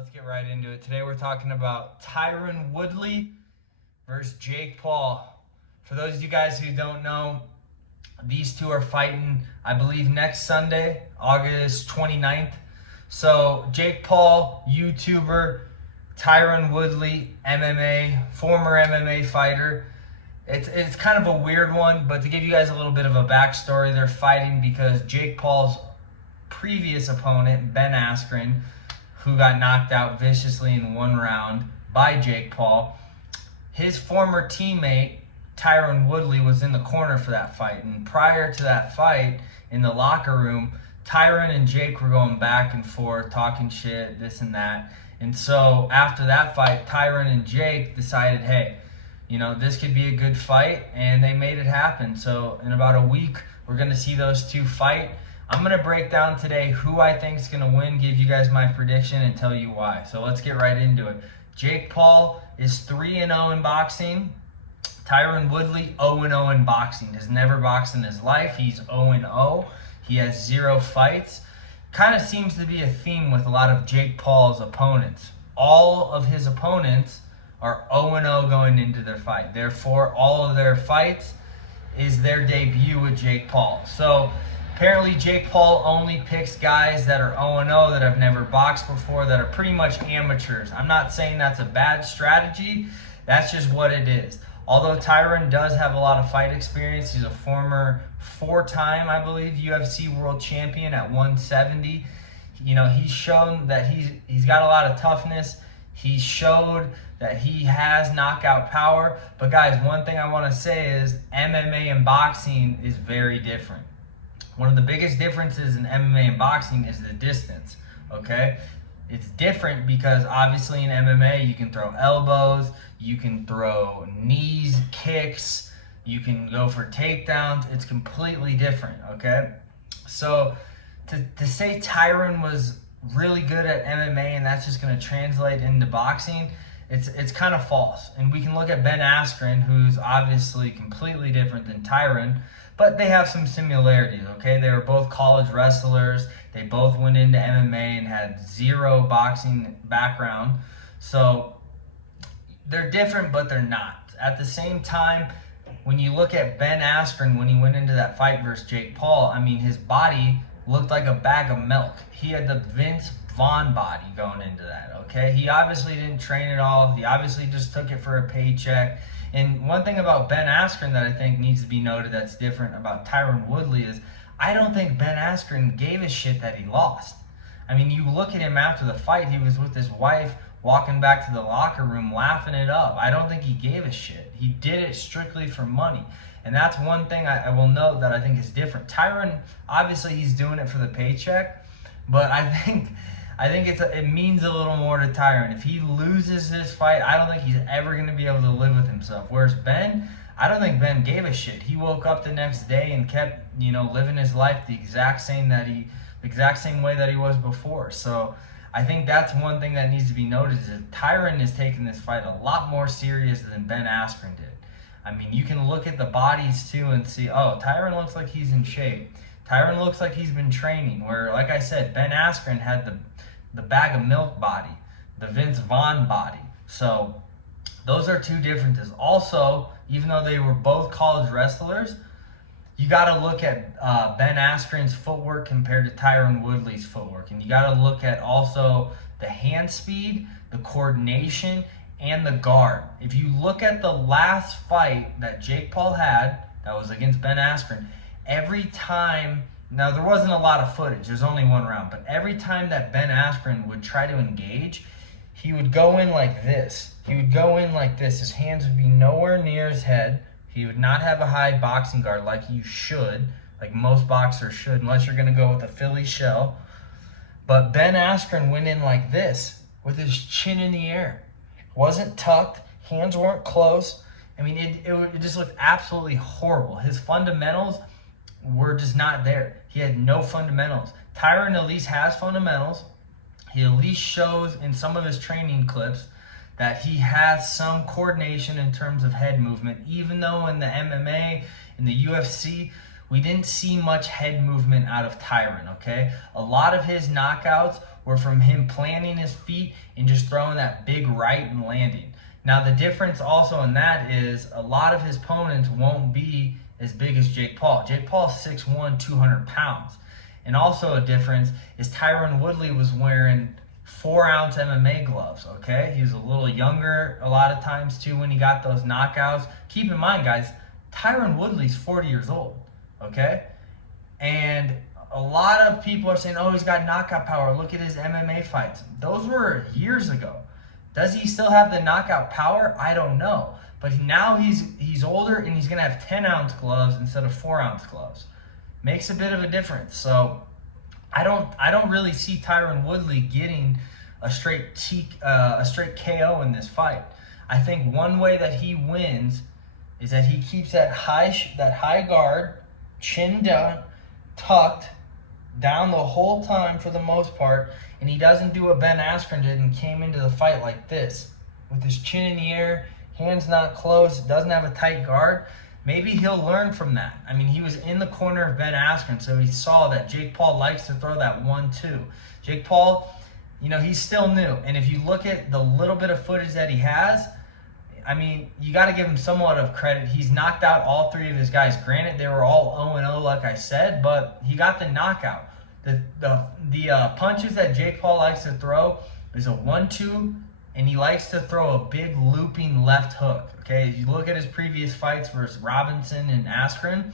let's get right into it. Today we're talking about Tyron Woodley versus Jake Paul. For those of you guys who don't know, these two are fighting, I believe, next Sunday, August 29th. So Jake Paul, YouTuber, Tyron Woodley, MMA, former MMA fighter. It's kind of a weird one, but to give you guys a little bit of a backstory, they're fighting because Jake Paul's previous opponent, Ben Askren, who got knocked out viciously in one round by Jake Paul, his former teammate, Tyron Woodley, was in the corner for that fight. And prior to that fight, in the locker room, Tyron and Jake were going back and forth, talking shit, this and that. And so after that fight, Tyron and Jake decided, hey, you know, this could be a good fight, and they made it happen. So in about a week, we're going to see those two fight. I'm going to break down today who I think is going to win, give you guys my prediction, and tell you why. So let's get right into it. Jake Paul is 3-0 in boxing. Tyron Woodley, 0-0 in boxing. Has never boxed in his life. He's 0-0. He has 0 fights. Kind of seems to be a theme with a lot of Jake Paul's opponents. All of his opponents are 0-0 going into their fight. Therefore, all of their fights is their debut with Jake Paul. So apparently Jake Paul only picks guys that are 0-0, that have never boxed before, that are pretty much amateurs. I'm not saying that's a bad strategy. That's just what it is. Although Tyron does have a lot of fight experience, he's a former 4-time, I believe, UFC world champion at 170. You know, he's shown that he's got a lot of toughness. He showed that he has knockout power. But guys, one thing I want to say is MMA and boxing is very different. One of the biggest differences in MMA and boxing is the distance, okay? It's different because obviously in MMA you can throw elbows, you can throw knees, kicks, you can go for takedowns. It's completely different, okay? So to say Tyron was really good at MMA and that's just going to translate into boxing, it's kind of false. And we can look at Ben Askren, who's obviously completely different than Tyron, but they have some similarities, okay? They were both college wrestlers. They both went into MMA and had 0 boxing background. So they're different, but they're not. At the same time, when you look at Ben Askren, when he went into that fight versus Jake Paul, I mean, his body looked like a bag of milk. He had the Vince Vaughn body going into that, okay? He obviously didn't train at all. He obviously just took it for a paycheck. And one thing about Ben Askren that I think needs to be noted that's different about Tyron Woodley is I don't think Ben Askren gave a shit that he lost. I mean, you look at him after the fight, he was with his wife walking back to the locker room laughing it up. I don't think he gave a shit. He did it strictly for money. And that's one thing I will note that I think is different. Tyron, obviously he's doing it for the paycheck, but I think it means a little more to Tyron. If he loses this fight, I don't think he's ever going to be able to live with himself. Whereas Ben, I don't think Ben gave a shit. He woke up the next day and kept, you know, living his life the exact same way that he was before. So I think that's one thing that needs to be noted is that Tyron is taking this fight a lot more serious than Ben Askren did. I mean, you can look at the bodies too and see, oh, Tyron looks like he's in shape. Tyron looks like he's been training, where, like I said, Ben Askren had the bag of milk body, the Vince Vaughn body. So those are two differences. Also, even though they were both college wrestlers, you got to look at Ben Askren's footwork compared to Tyron Woodley's footwork. And you got to look at also the hand speed, the coordination, and the guard. If you look at the last fight that Jake Paul had, that was against Ben Askren, every time, now there wasn't a lot of footage, there's only one round, but every time that Ben Askren would try to engage, he would go in like this. He would go in like this. His hands would be nowhere near his head. He would not have a high boxing guard like you should, like most boxers should, unless you're going to go with a Philly shell. But Ben Askren went in like this, with his chin in the air. Wasn't tucked, hands weren't close. I mean, it just looked absolutely horrible. His fundamentals were just not there. He had no fundamentals. Tyron at least has fundamentals. He at least shows in some of his training clips that he has some coordination in terms of head movement, even though in the MMA, in the UFC, we didn't see much head movement out of Tyron, okay? A lot of his knockouts were from him planting his feet and just throwing that big right and landing. Now, the difference also in that is a lot of his opponents won't be as big as Jake Paul. Jake Paul's 6'1", 200 pounds. And also a difference is Tyron Woodley was wearing 4-ounce MMA gloves, okay? He was a little younger a lot of times too when he got those knockouts. Keep in mind, guys, Tyron Woodley's 40 years old, okay? And a lot of people are saying, oh, he's got knockout power. Look at his MMA fights. Those were years ago. Does he still have the knockout power? I don't know. But now he's older and he's going to have 10-ounce gloves instead of 4-ounce gloves. Makes a bit of a difference. So I don't really see Tyron Woodley getting a straight KO in this fight. I think one way that he wins is that he keeps that high guard, chin down, tucked down the whole time for the most part, and he doesn't do what Ben Askren did and came into the fight like this, with his chin in the air, hands not closed, doesn't have a tight guard. Maybe he'll learn from that. I mean, he was in the corner of Ben Askren, so he saw that Jake Paul likes to throw that 1-2. Jake Paul, he's still new, and if you look at the little bit of footage that he has, I mean, you got to give him somewhat of credit. He's knocked out all 3 of his guys. Granted, they were all 0-0, like I said, but he got the knockout. The punches that Jake Paul likes to throw is a 1-2, and he likes to throw a big looping left hook. Okay, if you look at his previous fights versus Robinson and Askren,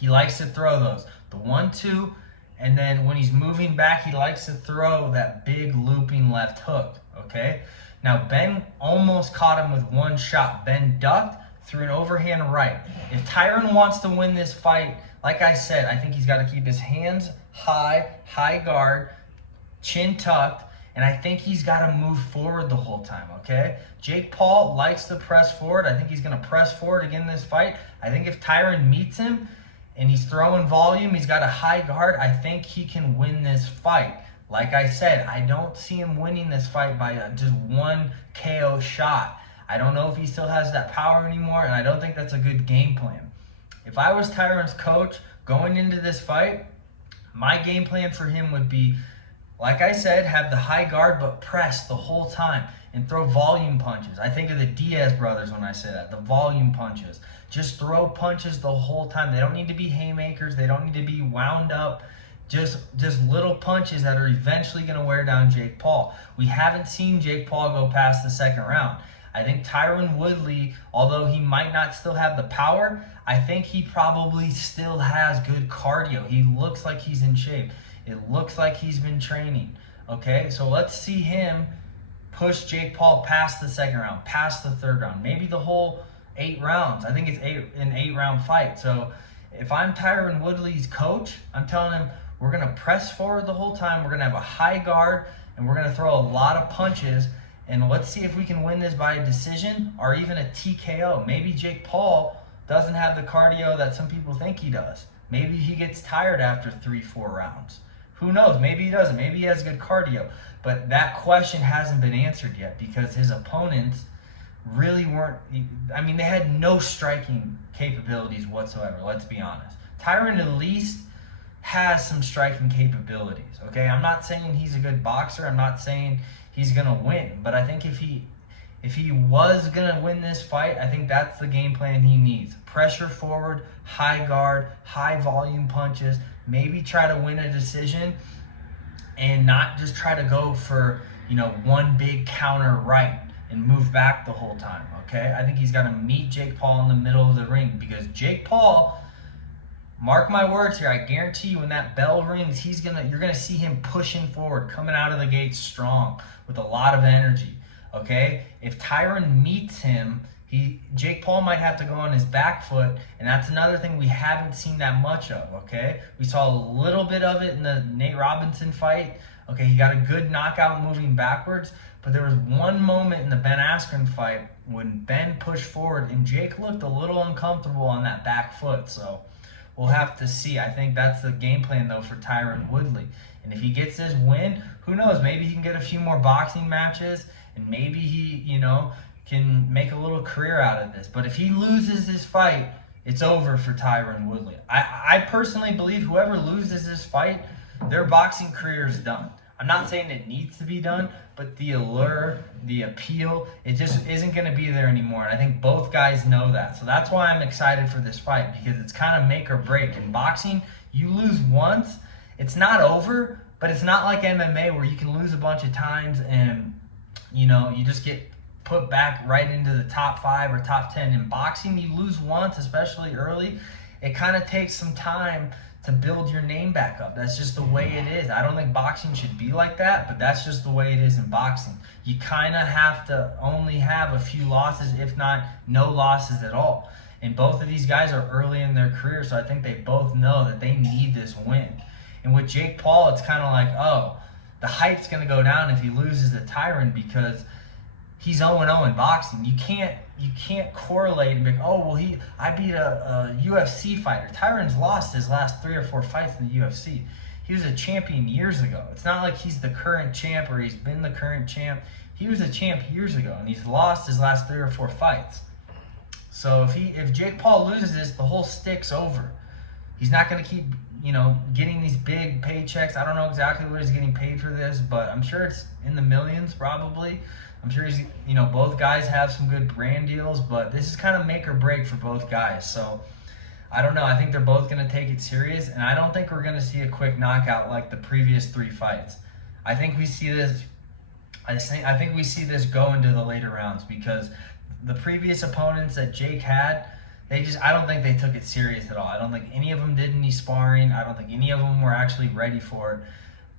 he likes to throw those. The 1-2, and then when he's moving back, he likes to throw that big looping left hook. Okay. Now, Ben almost caught him with one shot. Ben ducked, threw an overhand right. If Tyron wants to win this fight, like I said, I think he's got to keep his hands high guard, chin tucked, and I think he's got to move forward the whole time, okay? Jake Paul likes to press forward. I think he's going to press forward again in this fight. I think if Tyron meets him and he's throwing volume, he's got a high guard, I think he can win this fight. Like I said, I don't see him winning this fight by just one KO shot. I don't know if he still has that power anymore, and I don't think that's a good game plan. If I was Tyron's coach going into this fight, my game plan for him would be, like I said, have the high guard but press the whole time and throw volume punches. I think of the Diaz brothers when I say that, the volume punches. Just throw punches the whole time. They don't need to be haymakers. They don't need to be wound up. Just little punches that are eventually going to wear down Jake Paul. We haven't seen Jake Paul go past the second round. I think Tyron Woodley, although he might not still have the power, I think he probably still has good cardio. He looks like he's in shape. It looks like he's been training. Okay, so let's see him push Jake Paul past the second round, past the third round, maybe the whole 8 rounds. I think it's an 8-round fight. So if I'm Tyron Woodley's coach, I'm telling him, we're going to press forward the whole time. We're going to have a high guard, and we're going to throw a lot of punches. And let's see if we can win this by a decision or even a TKO. Maybe Jake Paul doesn't have the cardio that some people think he does. Maybe he gets tired after 3-4 rounds. Who knows? Maybe he doesn't. Maybe he has good cardio. But that question hasn't been answered yet because his opponents really weren't. I mean, they had no striking capabilities whatsoever. Let's be honest. Tyron at least has some striking capabilities, okay? I'm not saying he's a good boxer. I'm not saying he's going to win. But I think if he was going to win this fight, I think that's the game plan he needs. Pressure forward, high guard, high volume punches, maybe try to win a decision and not just try to go for, one big counter right and move back the whole time, okay? I think he's got to meet Jake Paul in the middle of the ring because Jake Paul, mark my words here, I guarantee you when that bell rings, you're gonna see him pushing forward, coming out of the gate strong with a lot of energy. Okay? If Tyron meets him, Jake Paul might have to go on his back foot, and that's another thing we haven't seen that much of, okay? We saw a little bit of it in the Nate Robinson fight. Okay, he got a good knockout moving backwards, but there was one moment in the Ben Askren fight when Ben pushed forward, and Jake looked a little uncomfortable on that back foot, so we'll have to see. I think that's the game plan, though, for Tyron Woodley. And if he gets this win, who knows? Maybe he can get a few more boxing matches, and maybe he, can make a little career out of this. But if he loses this fight, it's over for Tyron Woodley. I personally believe whoever loses this fight, their boxing career is done. I'm not saying it needs to be done, but the allure, the appeal, it just isn't going to be there anymore. And I think both guys know that. So that's why I'm excited for this fight, because it's kind of make or break. In boxing, you lose once, it's not over, but it's not like MMA where you can lose a bunch of times and, you know, you just get put back right into the top 5 or top 10. In boxing, you lose once, especially early, it kind of takes some time to build your name back up. That's just the way it is. I don't think boxing should be like that, but that's just the way it is in boxing. You kind of have to only have a few losses, if not no losses at all. And both of these guys are early in their career, so I think they both know that they need this win. And with Jake Paul, it's kind of like, oh, the hype's going to go down if he loses to Tyron because he's 0-0 in boxing. You can't correlate and be like, oh, well, I beat a UFC fighter. Tyron's lost his last 3 or 4 fights in the UFC. He was a champion years ago. It's not like he's the current champ or he's been the current champ. He was a champ years ago, and he's lost his last 3 or 4 fights. So if Jake Paul loses this, the whole stick's over. He's not going to keep, you know, getting these big paychecks. I don't know exactly what he's getting paid for this, but I'm sure it's in the millions probably. I'm sure he's, you know, both guys have some good brand deals, but this is kind of make or break for both guys. So I don't know. I think they're both going to take it serious, and I don't think we're going to see a quick knockout like the previous 3 fights. I think we see this. I think we see this go into the later rounds because the previous opponents that Jake had, I don't think they took it serious at all. I don't think any of them did any sparring. I don't think any of them were actually ready for it.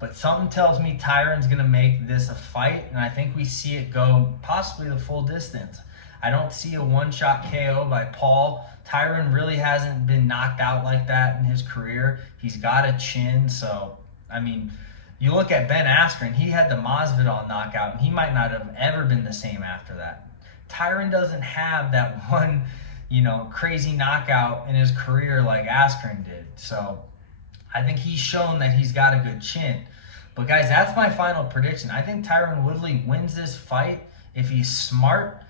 But something tells me Tyron's going to make this a fight, and I think we see it go possibly the full distance. I don't see a one-shot KO by Paul. Tyron really hasn't been knocked out like that in his career. He's got a chin, so, I mean, you look at Ben Askren, he had the Masvidal knockout, and he might not have ever been the same after that. Tyron doesn't have that one, you know, crazy knockout in his career like Askren did. So I think he's shown that he's got a good chin. But guys, that's my final prediction. I think Tyron Woodley wins this fight if he's smart,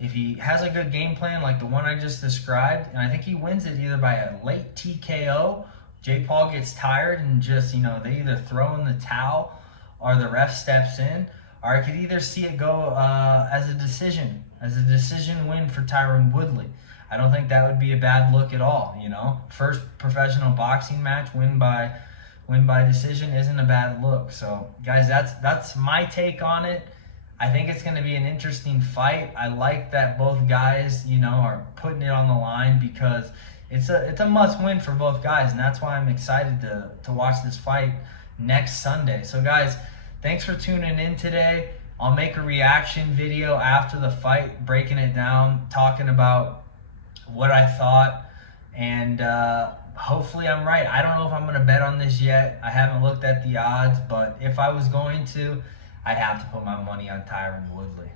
if he has a good game plan like the one I just described, and I think he wins it either by a late TKO, Jake Paul gets tired and just, you know, they either throw in the towel or the ref steps in, or I could either see it go as a decision win for Tyron Woodley. I don't think that would be a bad look at all, you know. First professional boxing match, win by decision isn't a bad look. So, guys, that's my take on it. I think it's going to be an interesting fight. I like that both guys, you know, are putting it on the line because it's a must-win for both guys, and that's why I'm excited to watch this fight next Sunday. So, guys, thanks for tuning in today. I'll make a reaction video after the fight, breaking it down, talking about what I thought, and hopefully I'm right. I don't know if I'm going to bet on this yet. I haven't looked at the odds, but if I was going to, I'd have to put my money on Tyron Woodley.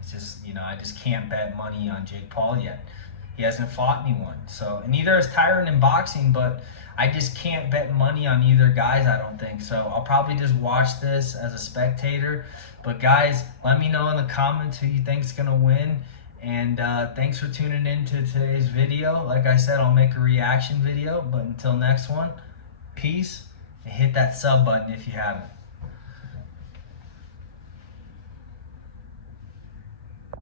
It's just, you know, I just can't bet money on Jake Paul yet. He hasn't fought anyone. So, and neither has Tyron in boxing, but I just can't bet money on either guys, I don't think. So I'll probably just watch this as a spectator. But guys, let me know in the comments who you think's going to win. And thanks for tuning in to today's video. Like I said, I'll make a reaction video. But until next one, peace. And hit that sub button if you haven't.